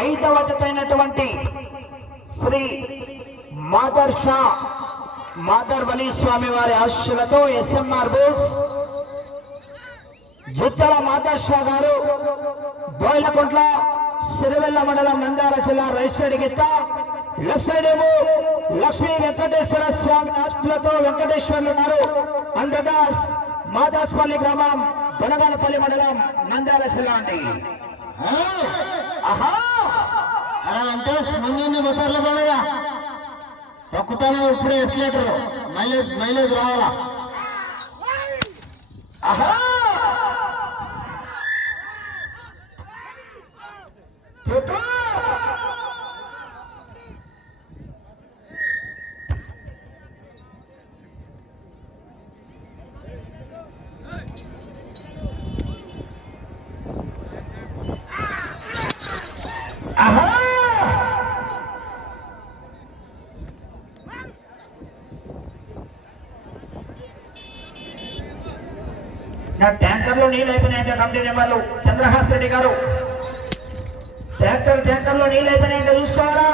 ఐదవ జత అయినటువంటి శ్రీ మాదర్ షా మాదర్ వలీ స్వామి వారి ఆశీస్సులతో ఎస్ఎంఆర్ బోల్స్ యుద్ధల మాదర్ షా గారు బోయిలకుంట్ల సిరివెల్ల మండలం నంద్యాల జిల్లా రైట్ సైడ్ గిత్త లెఫ్ట్ సైడ్ ఏమో లక్ష్మీ వెంకటేశ్వర స్వామి ఆశీస్సులతో వెంకటేశ్వర్లు ఉన్నారు. అండదాస్ మాదాస్పల్లి గ్రామం బనగానపల్లి మండలం నంద్యాల జిల్లా అండి. ఆహా! అలా అంటే ముందుంది ముసర్లు పడగా తొక్కుతానే ఇప్పుడు ఎస్లేటర్ మైలేజ్ మైలేజ్ రావాలా? ట్యాంకర్లో నీళ్ళు అయిపోయినాయంటే కమిటీ మెంబర్లు చంద్రహాస్ రెడ్డి గారు. ట్యాంకర్ ట్యాంకర్లో నీళ్ళు అయిపోయినాయంటే చూసుకోవాలా?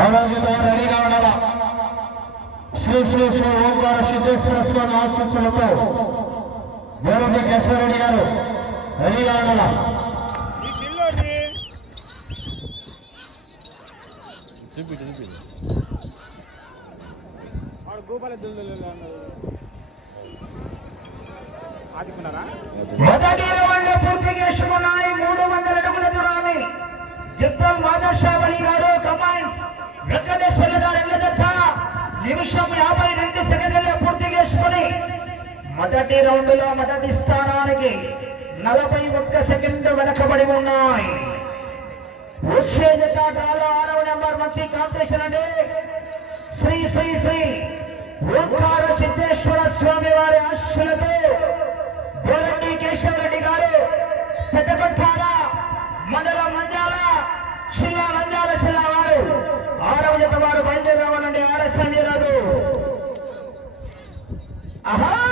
ఆరోగ్యంగా రెడీగా ఉండాలా? శ్రీ శ్రీ శ్రీ ఓంకార సిద్ధేశ్వర స్వామి ఆశీస్సులతో బోరటి కేశవరెడ్డి గారు రెడీగా ఉండాలా? వాడు ఆదుకున్నారా? మొదటి రౌండ్ పూర్తి చేసుకున్నాయి మూడు వందల అడుగుల దూరాన్ని. యుద్ధం మాధవశావళి గారు కమాండ్స్ వెంకటేశ్వర గారు ఇళ్ళ జత నిమిషం యాభై రెండు సెకండ్లలో పూర్తి చేసుకుని మొదటి రౌండ్లో మొదటి స్థానానికి నలభై ఒక్క సెకండ్ వెనకబడి ఉన్నాయి. వచ్చే జత ఆరవ నెంబర్ మంచి కాంపిటీషన్ అండి. శ్రీ శ్రీ శ్రీ ఓంకార సిద్ధేశ్వర స్వామి వారి ఆశలతో గోరండి కేశవరెడ్డి గారు పెద్దకొట్టాల మండలం నంద్యాల జిల్లా నంద్యాల జిల్లా వారు. ఆరవ జత వారు బయలుదేరి రావాలండి ఆలస్యం రాదు ఆహా ఆహా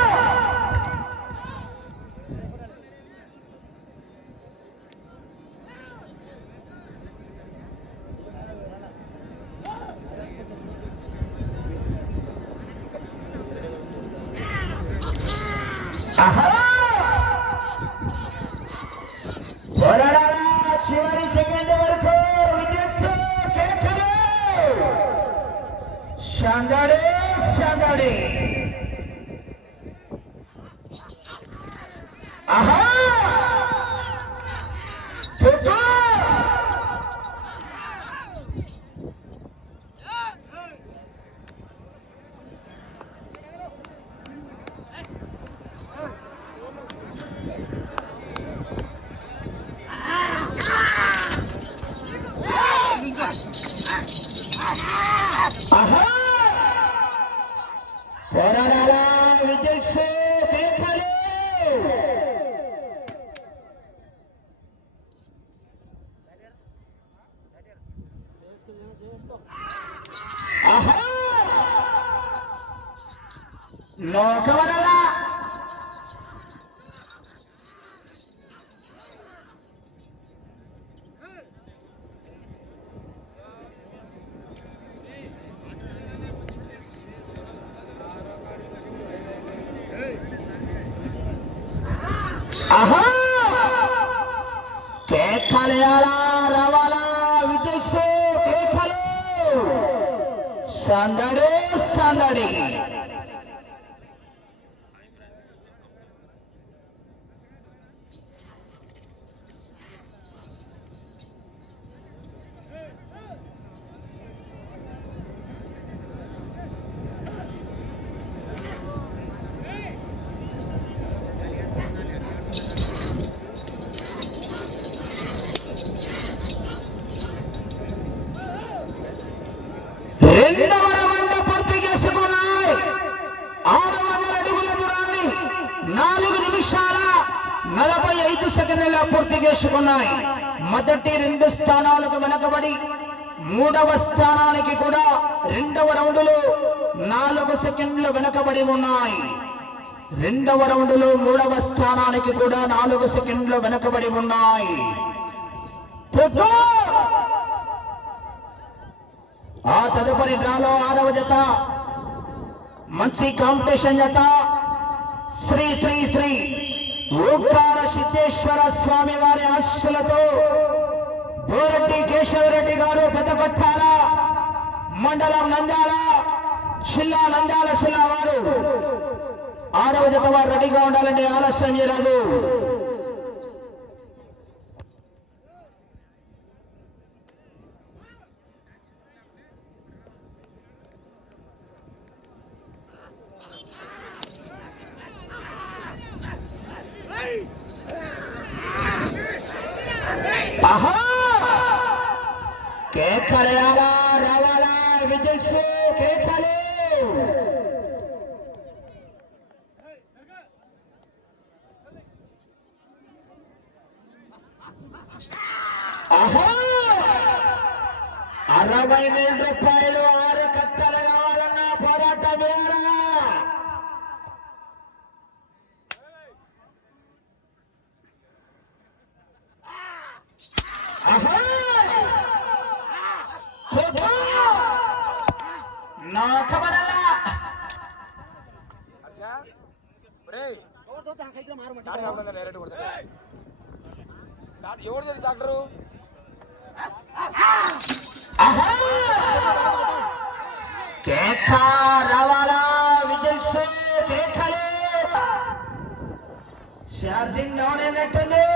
सांदडे सांदडे గుర్తు చేసుకున్నాయి. మొదటి రెండు స్థానాలకు వెనకబడి మూడవ స్థానానికి కూడా రెండవ రౌండ్లో నాలుగు సెకండ్లు వెనకబడి ఉన్నాయి. రెండవ రౌండ్లో మూడవ స్థానానికి కూడా నాలుగు సెకండ్లు వెనకబడి ఉన్నాయి. ఆ తదుపరి డ్రాలో ఆరవ జత మంచి కాంపిటీషన్ జత శ్రీ శ్రీ శ్రీ ఓంకార సిద్ధేశ్వర స్వామి వారి ఆశలతో బోరెడ్డి కేశవరెడ్డి గారు పెద్దపట్టాల మండలం నంద్యాల జిల్లా నంద్యాల జిల్లా వారు. ఆరవ జత వారు రెడీగా ఉండాలంటే ఆలస్యం చేయరాదు ఆహా కేకలేయాలా రావాలా విజిల్స్ కేకలు ఆహా అరవై వేల రూపాయలు ఆరు కట్టలు కావాలన్నా పోరాటం వేయాలా ఆహా చూపు! రావాలా విజిల్స్ ఛార్జింగ్ డౌన్ అయినట్టుంది.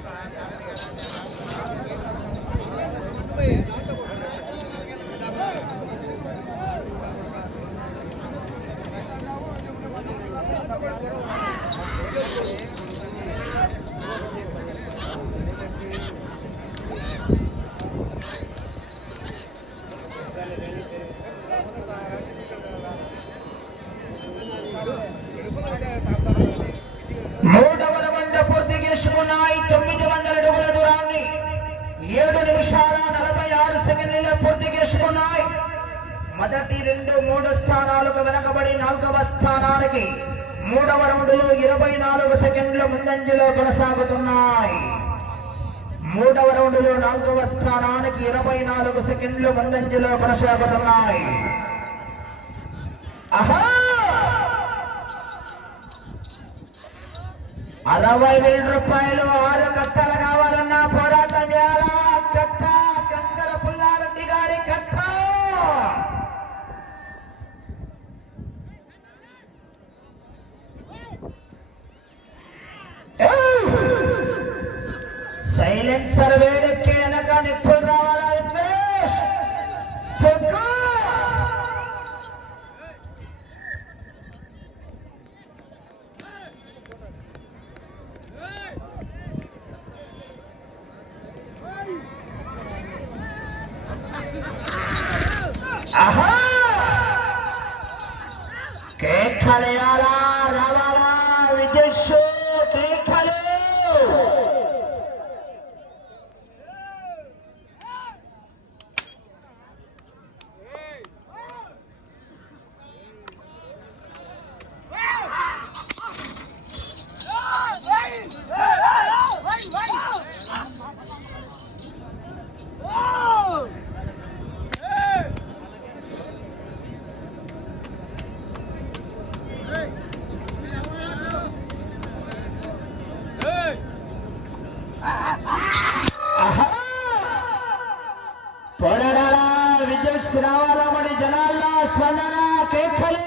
స్థానాలకు వెనకబడి నాలుగవ స్థానానికి మూడవ రౌండ్లో ఇరవై నాలుగు సెకండ్ల ముందంజలో కొనసాగుతున్నాయి. మూడవ రౌండ్లో నాలుగవ స్థానానికి ఇరవై నాలుగు సెకండ్ల ముందంజలో కొనసాగుతున్నాయి. అరవై వేల రూపాయలు ఆరు కట్టలు కావాలన్నా సైలెన్సర్ వేడెక్కి వెనక నిప్పులు విఘ్నేష్? చెక్కు! ఆహా కేకలేయాలా రావాలా విజయ్ కేకలు ఆహా! పోరాడాలా విజయ్ రావాలా మరి జనాల్లో స్పందన కేకలు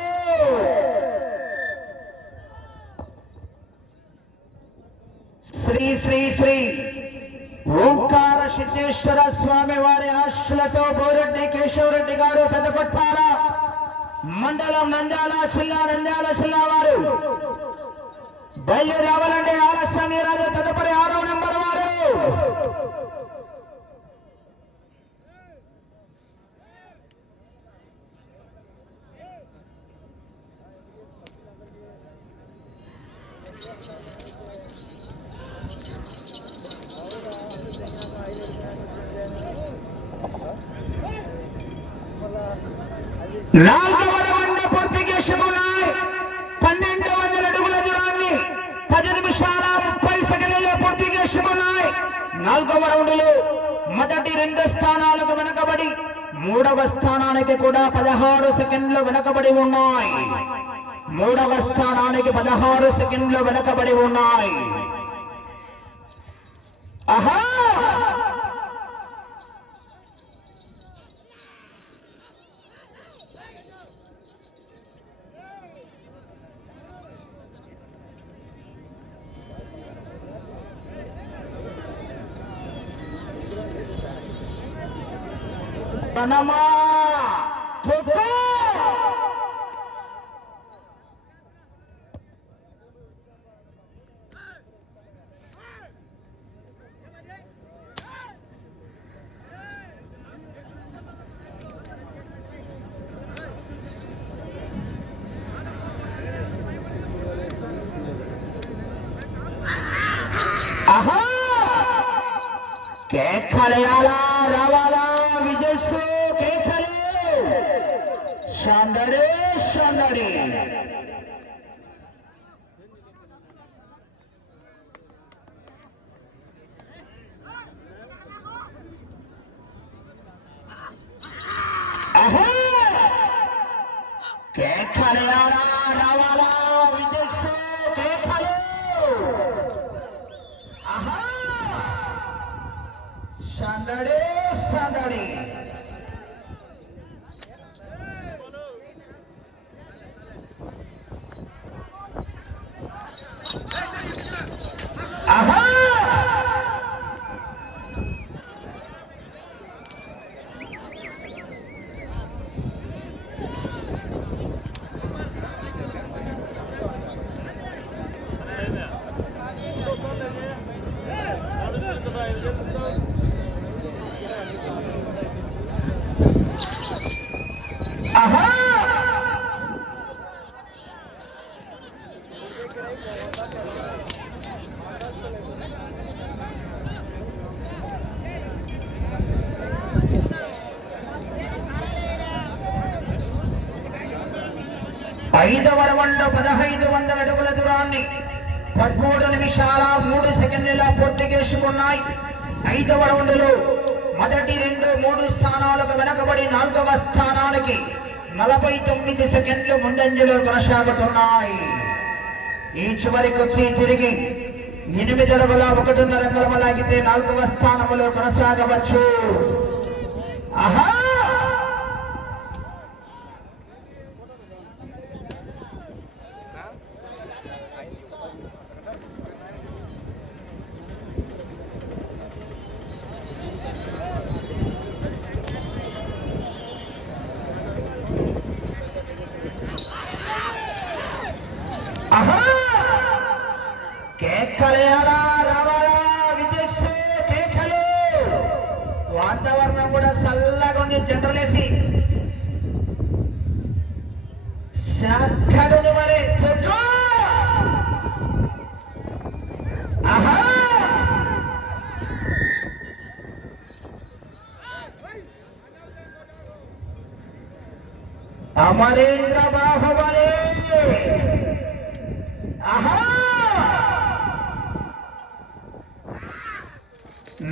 శ్రీ శ్రీ శ్రీ ఓంకార సిద్ధేశ్వర స్వామి వారి ఆశలతో బోరెడ్డి కేశవరెడ్డి గారు పెద్దకొట్టాల మండలం నంద్యాల జిల్లా నంద్యాల జిల్లా వారు. బయలుదేరి రావాలంటే ఆలస్యం రాదు తదుపరి ఆరో నెంబర్ వారు. నాలుగవ రౌండ్ పూర్తి చేసుకున్నాయి పన్నెండు వందల అడుగుల దూరాన్ని పది నిమిషాల ముప్పై సెకండ్లలో పూర్తి చేసుకున్నాయి నాలుగవ రౌండ్లో మొదటి రెండు స్థానాలకు వెనకబడి మూడవ స్థానానికి కూడా పదహారు సెకండ్లు వెనకబడి ఉన్నాయి. మూడవ స్థానానికి పదహారు సెకండ్లు వెనకబడి ఉన్నాయి. ఆహా கனமா தொட்ட కేకలేయాలా రావాలా విజల్స్ కేకలు ఆహా సందడి సందడి ఆహా ఆహా ఐదవ రౌండ్ పదహైదు వందల అడుగుల దూరాన్ని పదమూడు నిమిషాల మూడు సెకండ్ల పూర్తి ఐదవ రౌండ్లో మొదటి రెండు మూడు స్థానాలకు వెనకబడి నాలుగవ స్థానానికి నలభై తొమ్మిది సెకండ్లు ముందంజలో కొనసాగుతున్నాయి. ఈ చివరికి వచ్చి తిరిగి ఎనిమిది అడుగుల ఒకటిన్నర అంగళం నాలుగవ స్థానములో కొనసాగవచ్చు. ఆహా! కేకలేయాలా రావాలా విద్యుత్ వాతావరణం కూడా చల్లగా ఉండి జనరలేసి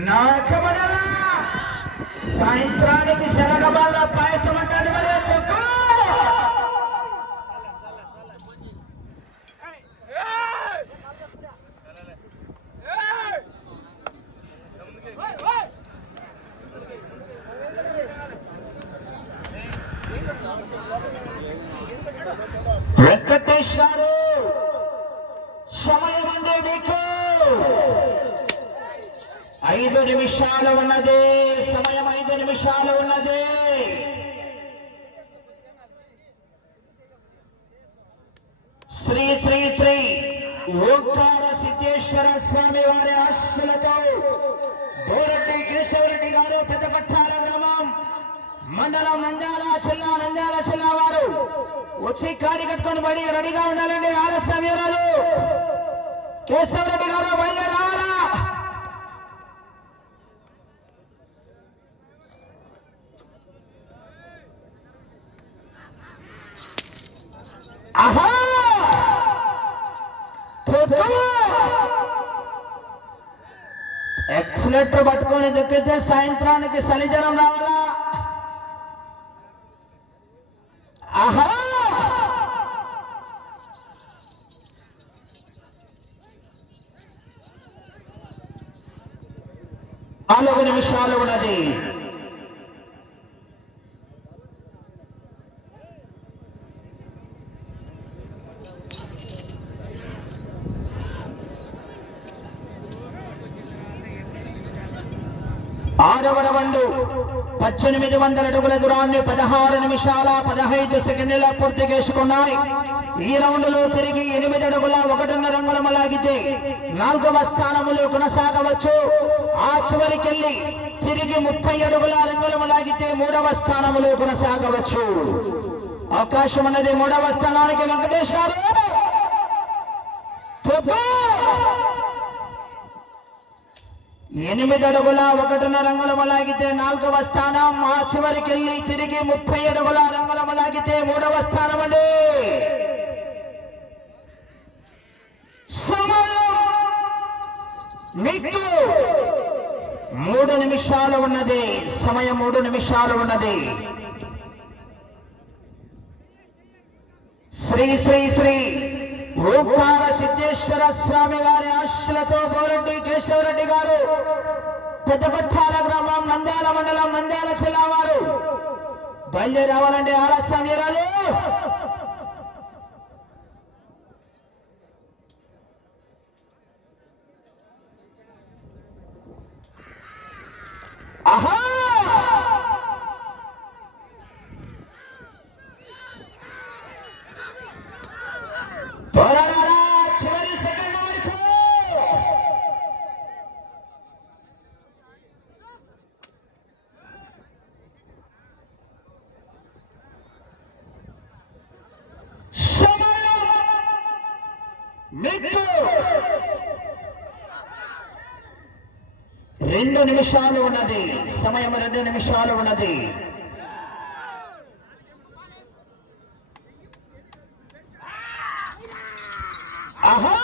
నాకమనలా సాయంత్రానికి శనగబాల పాయసం అంటే మరి తొక్కు. వెంకటేష్ గారు సమయం అందే మీకు ఐదు నిమిషాలు ఉన్నది సమయం ఐదు నిమిషాలు ఉన్నది శ్రీ శ్రీ శ్రీ ఓంకార సిద్ధేశ్వర స్వామి వారి ఆశలతో బోరెడ్డి కేశవరెడ్డి గారు పెద్దపట్టాల గ్రామం మండలం నంద్యాల జిల్లా నంద్యాల జిల్లా వారు వచ్చి కాడి కట్టుకొని పడి రెడీగా ఉండాలండి. ఆలస్యం రాదు కేశవరెడ్డి గారు బయలుదేరి రావాలా పట్టుకొని దొక్కితే సాయంత్రానికి సలిజనం రావాలా? ఆహా! నాలుగు నిమిషాలు ఉన్నది ఆరవ రౌండ్ పద్దెనిమిది వందల అడుగుల దూరాన్ని పదహారు నిమిషాల పదహైదు సెకండ్ల పూర్తి చేసుకున్నాయి. ఈ రౌండ్లో తిరిగి ఎనిమిది అడుగుల ఒకటిన్నర రంగుల లాగితే నాలుగవ స్థానములో కొనసాగవచ్చు. ఆ చివరికెళ్ళి తిరిగి ముప్పై అడుగుల రంగులమలాగితే మూడవ స్థానములో కొనసాగవచ్చు. అవకాశం అన్నది మూడవ స్థానానికి వెంకటేష్ గారు. ఎనిమిది అడుగుల ఒకటిన్నర రంగులమలాగితే నాలుగవ స్థానం. ఆ చివరికి వెళ్ళి తిరిగి ముప్పై అడుగుల రంగులమలాగితే మూడవ స్థానం అండి మీకు మూడు నిమిషాలు ఉన్నది. సమయం మూడు నిమిషాలు ఉన్నది. శ్రీ శ్రీ శ్రీ ఓంకార సిద్ధేశ్వర స్వామి వారి ఆశలతో గోరెడ్డి కేశవరెడ్డి గారు. పెద్దపట్టాల గ్రామం నంద్యాల మండలం నంద్యాల జిల్లా వారు. బయలుదేరి రావాలంటే ఆలస్యం రాదు ఆహా! పోరాడారా రెండు నిమిషాలు ఉన్నది. సమయం రెండు నిమిషాలు ఉన్నది. ఆహా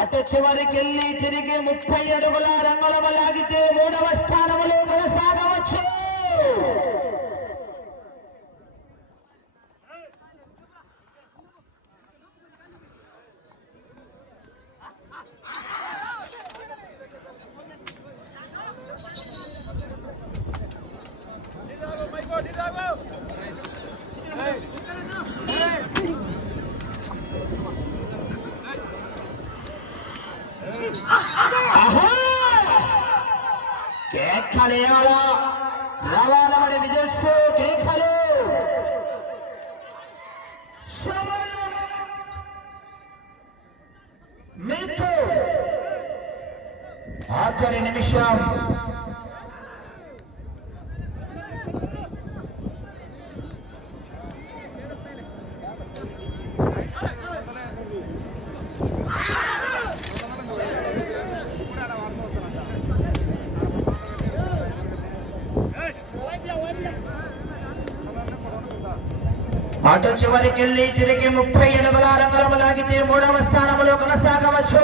అటు చివరికి వెళ్ళి తిరిగి ముప్పై అడుగుల రంగుల లాగితే మూడవ స్థానములో కొనసాగవచ్చు. మీకు ఆఖరి నిమిషం. అటు చివరికి వెళ్ళి తిరిగి ముప్పై ఎనిమిది రంగులము లాగితే మూడవ స్థానంలో కొనసాగవచ్చు.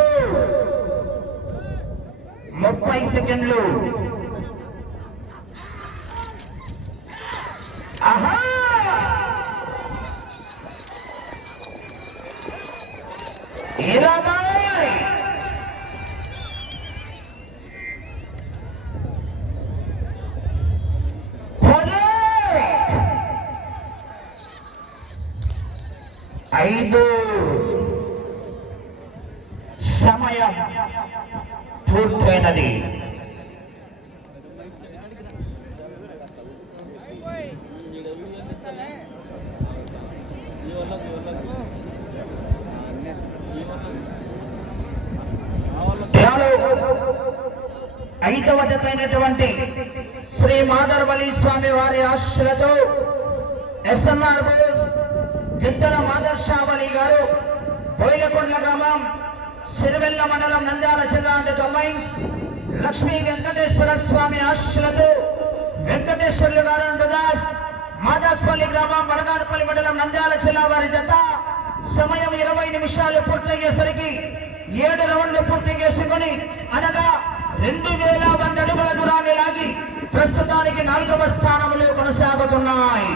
ముప్పై సెకండ్లు. ఐదవ జతైనటువంటి శ్రీ మాధవలి స్వామి వారి ఆశలతో ఎస్ఎన్ఆర్ బోస్ గిద్దల మాధర్షావలి గారు బోయిలకొండ గ్రామం సిరివెల్ల మండలం నంద్యాల జిల్లా అంటే కంబైన్స్ లక్ష్మీ వెంకటేశ్వర స్వామి ఆశలతో వెంకటేశ్వర్లు గారు బ్రదర్స్ మాదాస్పల్లి గ్రామం వడగానపల్లి మండలం నంద్యాల జిల్లా వారి జత. సమయం ఇరవై నిమిషాలు పూర్తయ్యేసరికి ఏడు రౌండ్లు పూర్తి చేసుకుని అనగా రెండు వేల వంద అడుగుల దూరాన్ని లాగి ప్రస్తుతానికి నాలుగవ స్థానంలో కొనసాగుతున్నాయి.